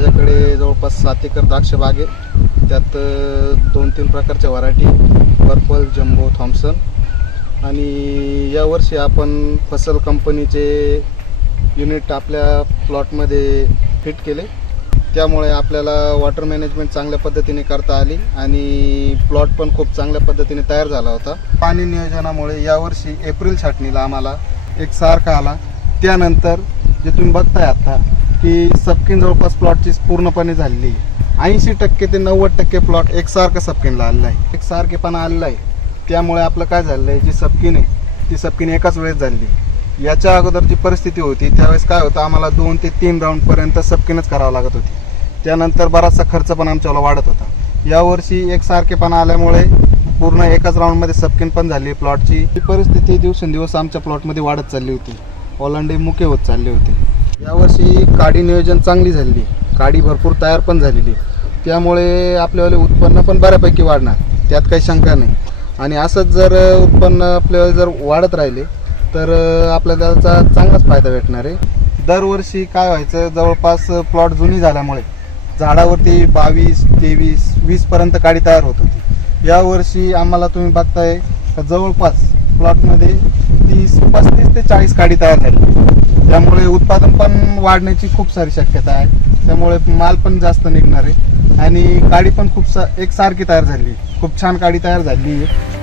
माझ्याकडे जवळपास 7 एकर द्राक्ष बाग आहे. त्यात 2-3 प्रकारच्या व्हरायटी, पर्पल, जम्बो, थॉम्सन. आणि यावर्षी आपण फसल कंपनीचे युनिट आपल्या प्लॉटमध्ये फिट केले. त्यामुळे आपल्याला वॉटर मॅनेजमेंट चांगल्या पद्धतीने करता आली आणि प्लॉट पण खूप चांगल्या पद्धतीने तयार झाला होता. पाणी नियोजनामुळे यावर्षी एप्रिल छाटणीला आम्हाला एकसारखा आला. त्यानंतर जे तुम्ही बघताय आता की सबकिन जवळपास प्लॉटची पूर्णपणे झालेली आहे. 80% ते 90% प्लॉट एकसारखं सबकिनला आलेला आहे, एकसारखेपणा आलेला आहे. त्यामुळे आपलं काय झालेलं आहे, जी सबकिन आहे ती सबकिन एकाच वेळेस झाली. याच्या अगोदर जी परिस्थिती होती त्यावेळेस काय होतं, आम्हाला 2 ते 3 राऊंडपर्यंत सबकिनच करावं लागत होती. त्यानंतर बराचसा खर्च पण आमच्याला वाढत होता. यावर्षी एकसारखेपणा आल्यामुळे पूर्ण एकाच राऊंडमध्ये सबकिन पण झाली प्लॉटची. ही परिस्थिती दिवसेंदिवस आमच्या प्लॉटमध्ये वाढत चालली होती, ओलांडे मुके होत चालले होते. यावर्षी काडी नियोजन चांगली झालेली, काडी भरपूर तयार पण झालेली. त्यामुळे आपल्यावाले उत्पन्न पण बऱ्यापैकी वाढणार, त्यात काही शंका नाही. आणि असंच जर उत्पन्न आपल्याला जर वाढत राहिले तर आपल्याला त्याचा चांगलाच फायदा भेटणार आहे. दरवर्षी काय व्हायचं, जवळपास प्लॉट जुनी झाल्यामुळे झाडावरती 22, 23, 20पर्यंत काडी तयार होत होती. यावर्षी आम्हाला तुम्ही बघताय का जवळपास प्लॉटमध्ये 35 ते 40 काडी तयार झाली. त्यामुळे उत्पादन पण वाढण्याची खूप सारी शक्यता आहे. त्यामुळे माल पण जास्त निघणार आहे आणि काडी पण खूप एकसारखी तयार झाली, खूप छान काडी तयार झाली आहे.